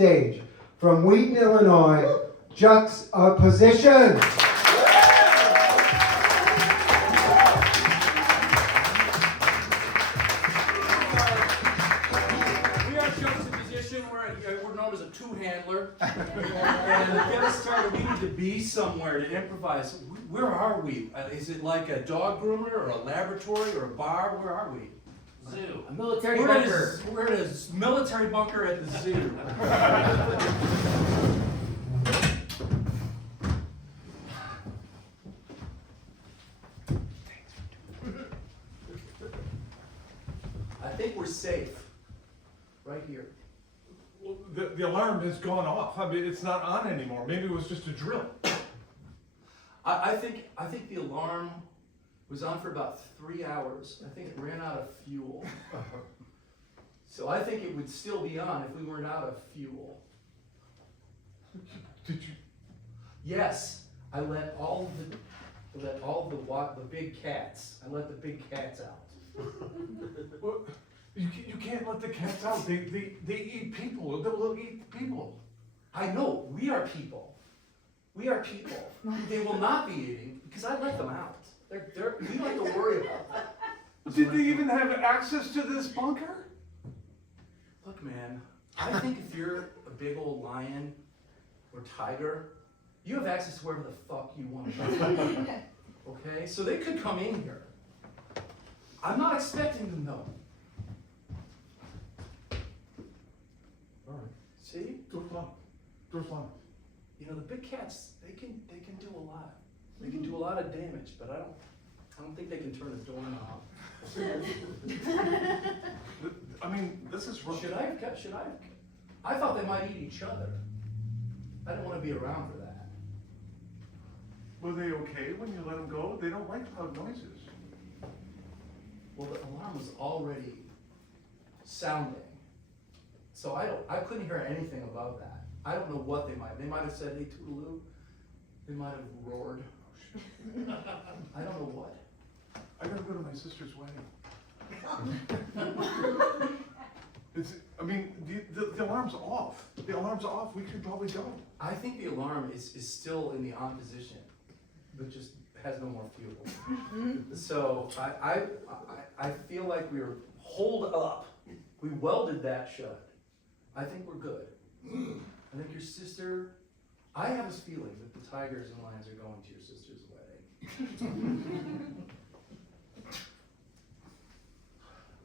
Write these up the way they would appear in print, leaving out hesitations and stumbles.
stage. From Wheaton, Illinois, Juxtaposition. We're known as a two-handler, and to get us started, we need to be somewhere to improvise. Where are we? Is it like a dog groomer, or a laboratory, or a bar? Where are we? Zoo. A military We're bunker. We're at a military bunker at the zoo. I think we're safe. Right here. Well, the alarm has gone off. I mean, it's not on anymore. Maybe it was just a drill. I think the alarm was on for about 3 hours. I think it ran out of fuel. So I think it would still be on if we weren't out of fuel. Did you? Yes, I let all the big cats. I let the big cats out. Well, you can't let the cats out. They eat people. They'll eat people. I know, we are people. We are people. They will not be eating because I let them out. We don't have to worry about that. Did they even have access to this bunker? Look, man, I think if you're a big old lion or tiger, you have access to wherever the fuck you want to go. Okay? So they could come in here. I'm not expecting them though. All right. See? Door's locked. Door's locked. You know, the big cats, they can do a lot. They can do a lot of damage, but I don't think they can turn a doorknob. I mean, this is rough. Should I? I thought they might eat each other. I didn't want to be around for that. Were they okay when you let them go? They don't like loud noises. Well, the alarm was already sounding. So I couldn't hear anything above that. I don't know what they might have said, hey, toodaloo. They might have roared. I don't know what. I gotta go to my sister's wedding. I mean, the alarm's off. The alarm's off. We should probably go. I think the alarm is still in the on position, but just has no more fuel. So I feel like we were holed up. We welded that shut. I think we're good. I think your sister, I have this feeling that the tigers and lions are going to your sister's wedding.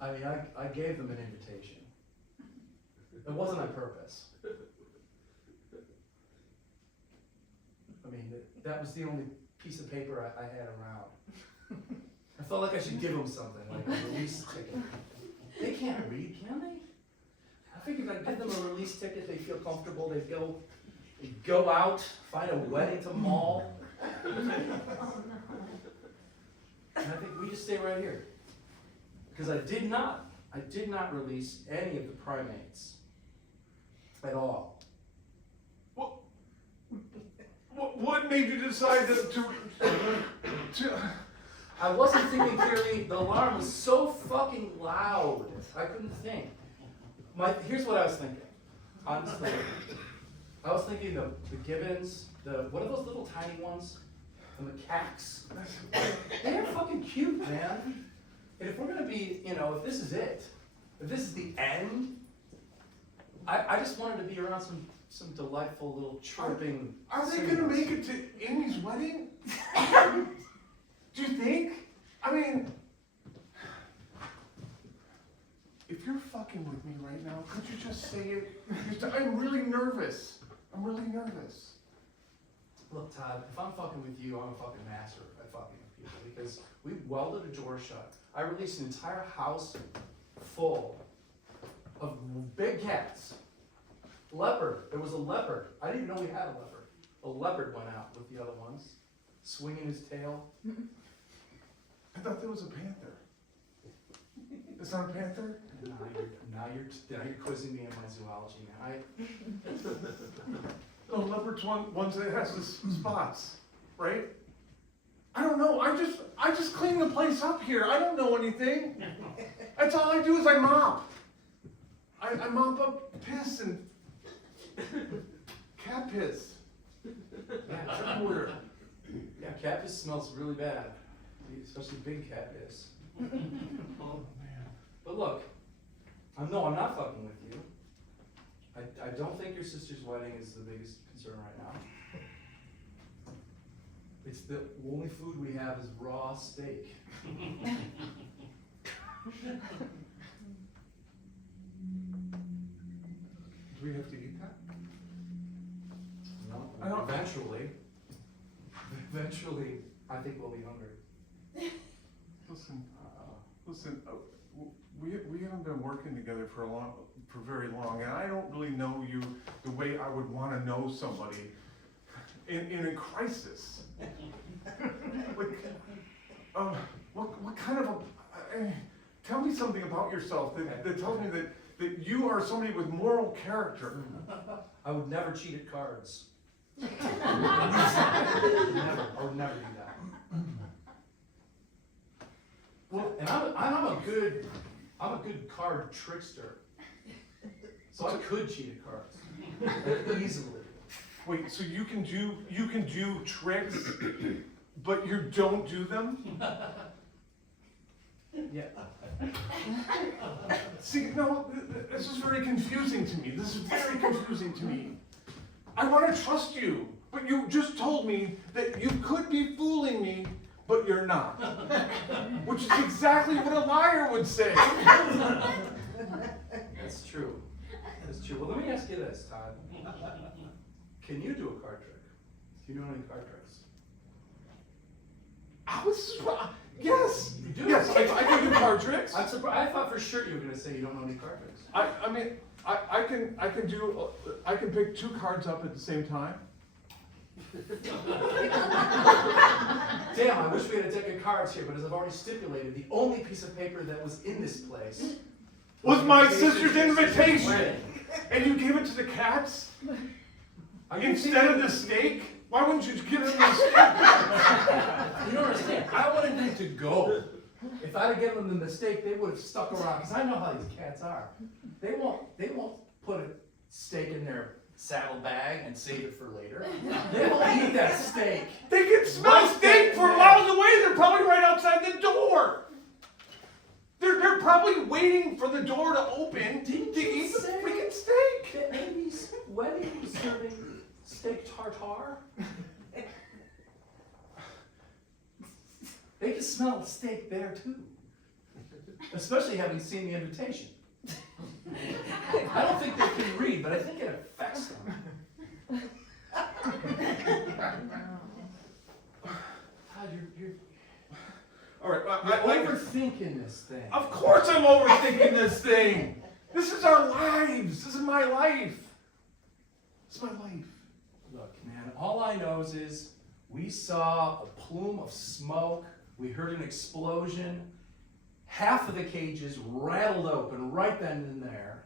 I mean, I gave them an invitation. It wasn't on purpose. I mean, that was the only piece of paper I had around. I felt like I should give them something, like a release ticket. They can't read, can they? I figured if I give them a release ticket, they feel comfortable, they'd go out, find a wedding to maul. And I think we just stay right here. Because I did not release any of the primates at all. What made you decide to I wasn't thinking clearly. The alarm was so fucking loud. I couldn't think. Here's what I was thinking. Honestly, I was thinking the gibbons, what are those little tiny ones? The macaques. They're fucking cute, man. And if we're gonna be, if this is it, if this is the end, I just wanted to be around some delightful little chirping. Are they gonna make it to Amy's wedding? Do you think? I mean, if you're fucking with me right now, could you just say it? I'm really nervous. I'm really nervous. Look, Todd, if I'm fucking with you, I'm a fucking master at fucking with people because we welded a door shut. I released an entire house full of big cats. Leopard. There was a leopard. I didn't even know we had a leopard. A leopard went out with the other ones, swinging his tail. I thought there was a panther. It's not a panther? Now you're quizzing me in my zoology, man. The leopard's ones that has the spots, right? I don't know. I just clean the place up here. I don't know anything. That's all I do is I mop. I mop up piss and piss. Yeah, Everywhere. yeah, cat piss smells really bad, especially big cat piss. Oh, man. But look, I'm not fucking with you. I don't think your sister's wedding is the biggest concern right now. It's the only food we have is raw steak. Do we have to eat that? No, I don't- eventually, I think we'll be hungry. Listen, we haven't been working together for very long, and I don't really know you the way I would want to know somebody in a crisis. Like, what kind of tell me something about yourself that tells me that you are somebody with moral character. I would never cheat at cards. Never. I would never do that. Well, and I'm a good card trickster. So I could cheat at cards easily. Wait, so you can do tricks, but you don't do them? Yeah. See, no, this is very confusing to me. I want to trust you, but you just told me that you could be fooling me, but you're not. Which is exactly what a liar would say. That's true. That's true. Well, let me ask you this, Todd. Can you do a card trick? Do you know any card tricks? Yes. You do? Yes, I can do card tricks. I'm surprised. I thought for sure you were going to say you don't know any card tricks. I mean, I can pick two cards up at the same time. Damn, I wish we had a deck of cards here, but as I've already stipulated, the only piece of paper that was in this place Was my sister's invitation, wedding. and you gave it to the cats Are you instead of the steak. Why wouldn't you give them the steak? You don't understand. I wanted them to go. If I'd have given them the steak, they would have stuck around, because I know how these cats are. They won't put a steak in their saddlebag and save it for later. They will eat that steak. They can smell steak from miles away. They're probably right outside the door. They're probably waiting for the door to open to eat the freaking steak. The Amy's wedding was serving steak tartare. They can smell the steak there too. Especially having seen the invitation. I don't think they can read, but I think it affects them. God, you're All right, You're overthinking this thing. Of course I'm overthinking this thing. This is our lives. This is my life. It's my life. Look, man, all I know is we saw a plume of smoke. We heard an explosion. Half of the cages rattled open right then and there.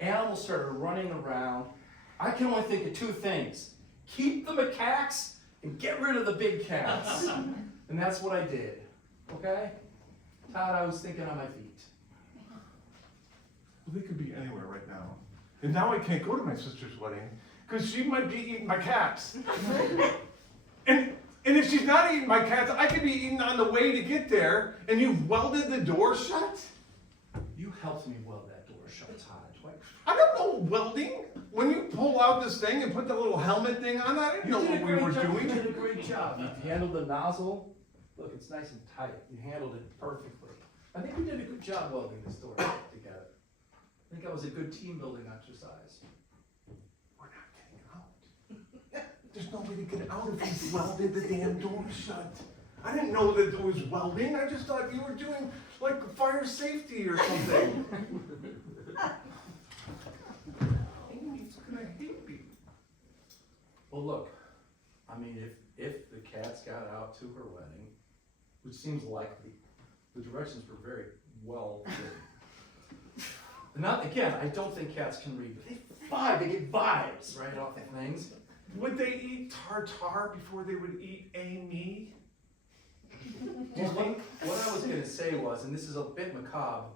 Animals started running around. I can only think of two things. Keep the macaques and get rid of the big cats. And that's what I did. Okay? Todd, I was thinking on my feet. Well, they could be anywhere right now. And now I can't go to my sister's wedding because she might be eating my cats. And if she's not eating my cats, I could be eating on the way to get there, and you've welded the door shut? You helped me weld that door shut, Todd. I don't know welding. When you pull out this thing and put the little helmet thing on, I didn't know what we were doing. You did a great job. You handled the nozzle. Look, it's nice and tight. You handled it perfectly. I think we did a good job welding this door together. I think that was a good team building exercise. We're not getting out. There's no way to get out if you welded the damn door shut. I didn't know that it was welding. I just thought you were doing like fire safety or something. Amy's gonna hate me. Well, look, I mean, if the cats got out to her wedding, which seems likely, the directions were very well written. Not again, I don't think cats can read, but they get vibes, right, off of things. Would they eat tartare before they would eat Amy? Well, what I was going to say was, and this is a bit macabre,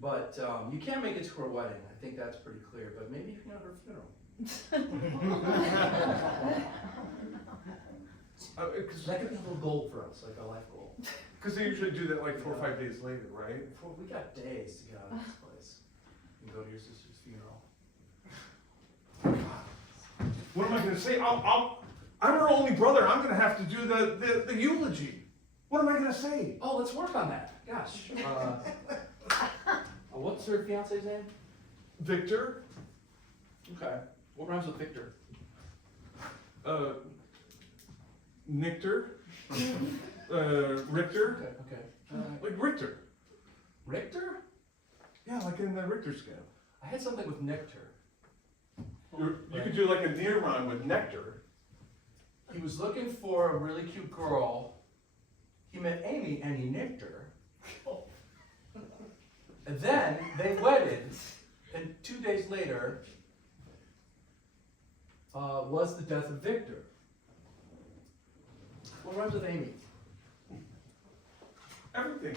but you can't make it to her wedding. I think that's pretty clear, but maybe you can go to her funeral. Because That could be a little goal for us, like a life goal. they usually do that like 4 or 5 days later, right? We got days to get out of this place and go to your sister's funeral. What am I gonna say? I'm her only brother. I'm gonna have to do the eulogy. What am I gonna say? Oh, let's work on that. Gosh. What's her fiance's name? Victor? Okay. What rhymes with Victor? Nictor? Richter? Okay. Like Richter. Richter? Yeah, like in the Richter scale. I had something with nectar. You could do like a near rhyme with nectar. He was looking for a really cute girl. He met Amy and he nicked her. And then they wedded, and 2 days later was the death of Victor. What rhymes with Amy? Everything.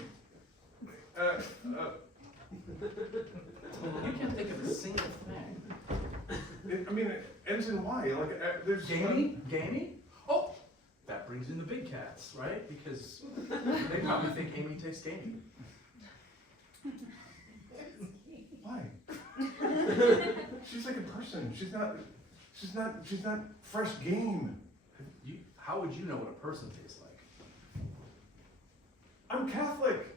You can't think of a single thing. It ends in Y. Like there's. Gamey? Gamey? Oh, that brings in the big cats, right? Because they probably think Amy tastes gamey. Why? She's like a person. She's not fresh game. How would you know what a person tastes like? I'm Catholic.